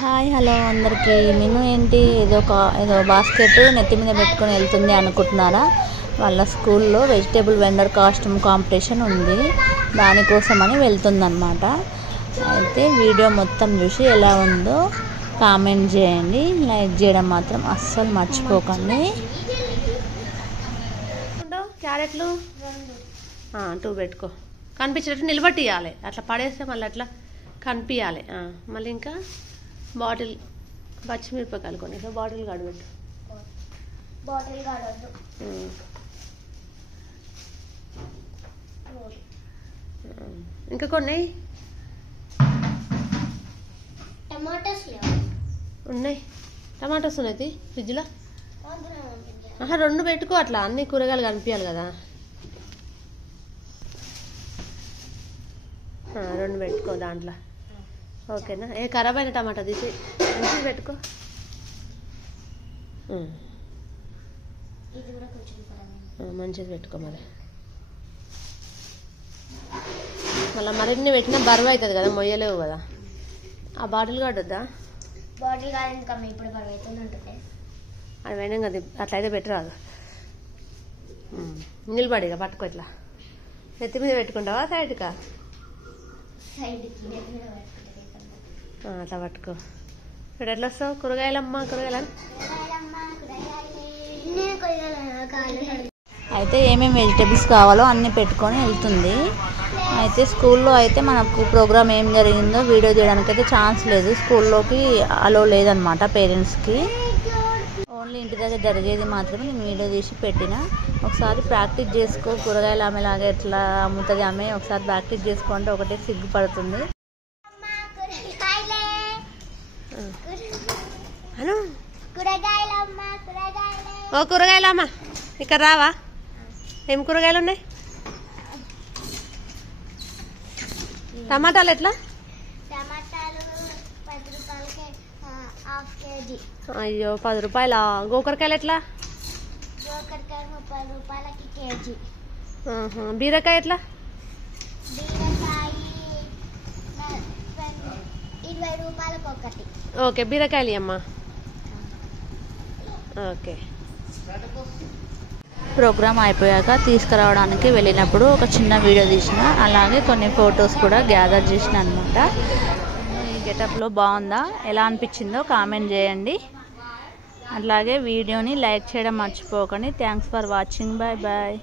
Hi hello అందరికీ. నేను ఏంటి ఏదో బాస్కెట్ నెత్తి మీద పెట్టుకొని వెళ్తుంది అనుకుంటున్నారా? వాళ్ళ స్కూల్లో వెజిటేబుల్ వెండర్ కాస్ట్యూమ్ కాంపిటీషన్ ఉంది, దానికోసమని వెళ్తుందన్నమాట. అయితే వీడియో మొత్తం చూసి ఎలా ఉందో కామెంట్ చేయండి, లైక్ చేయడం మాత్రం అస్సలు మర్చిపోకండి. క్యారెట్లు 2 పెట్టుకో, కనిపించేటట్టు నిలబట్టి ఇవ్వాలి, అట్లా పడేస్తే మళ్ళీ అట్లా కనిపించాలి. మళ్ళీ ఇంకా బాటిల్ పచ్చిమిరపకాయలు కొన్ని బాటిల్ కాడబెట్టు, ఇంకా కొన్ని ఉన్నాయి. టమాటాస్ ఉన్నాయి ఫ్రిడ్జ్లో. 2 పెట్టుకో, అట్లా అన్ని కూరగాయలు కనిపించాలి కదా. 2 పెట్టుకో దాంట్లో, ఓకేనా? ఖరాబ్ అయిన టమాటా తీసి మంచిది పెట్టుకో. మంచిది పెట్టుకో. మళ్ళీ మరిన్ని పెట్టినా బరువు అవుతుంది కదా, మొయ్యలేవు కదా. ఆ బాటిల్ కాడొద్దా? బాటిల్ కాదు, ఇంకా ఇప్పుడు బరువు అవుతుంది ఉంటుంది. అది పోయినాం కదా, అట్లయితే పెట్టరాదు. నిలబడిగా పట్టుకో, ఇట్లా నెత్తి మీద పెట్టుకుంటావా సైడ్కా? అట్లా పట్టుకో. ఇప్పుడు ఎట్లా వస్తావు? కూరగాయలమ్మా కూరగాయలు. అయితే ఏమేమి వెజిటేబుల్స్ కావాలో అన్నీ పెట్టుకొని వెళ్తుంది. అయితే స్కూల్లో అయితే మనకు ప్రోగ్రామ్ ఏం జరిగిందో వీడియో తీయడానికి అయితే ఛాన్స్ లేదు, స్కూల్లోకి అలో లేదనమాట పేరెంట్స్కి. ఓన్లీ ఇంటి దగ్గర జరిగేది మాత్రమే నేను వీడియో తీసి పెట్టిన. ఒకసారి ప్రాక్టీస్ చేసుకో, కూరగాయలు ఆమెలాగా ఎట్లా అమ్ముతుంది ఆమె, ఒకసారి ప్రాక్టీస్ చేసుకుంటే ఒకటే సిగ్గుపడుతుంది. ఓ కూరగాయలమ్మా, ఇక్కడ రావా? ఏం కూరగాయలు ఉన్నాయి? టమాటాలు ఎట్లా? అయ్యో 10 రూపాయల. గోకరకాయలు ఎట్లా? బీరకాయ ఎట్లా? ఓకే, బీరకాయలు అమ్మా. ఓకే. ప్రోగ్రామ్ అయిపోయాక తీసుకురావడానికి వెళ్ళినప్పుడు ఒక చిన్న వీడియో తీసిన, అలాగే కొన్ని ఫొటోస్ కూడా గ్యాదర్ చేసిన అనమాట. ఈ గెటప్లో బాగుందా, ఎలా అనిపించిందో కామెంట్ చేయండి. అట్లాగే వీడియోని లైక్ చేయడం మర్చిపోకండి. Thanks for watching. Bye bye.